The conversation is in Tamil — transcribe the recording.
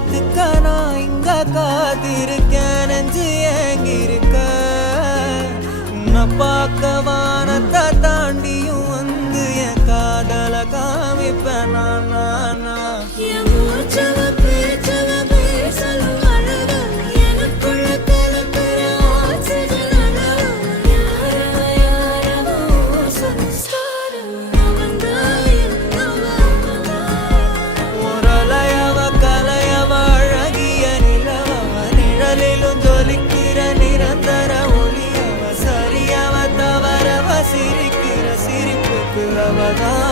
காத்துக்க நான் இங்க காத்திருக்கேன் நெஞ்சு ஏங்கிருக்க உன்னை பார்க்க வானத்தை தாண்டியும் வந்து என் காதல காமிப்பேன் நான் சிரிக்கிற சிரிப்புக்கு அவதான்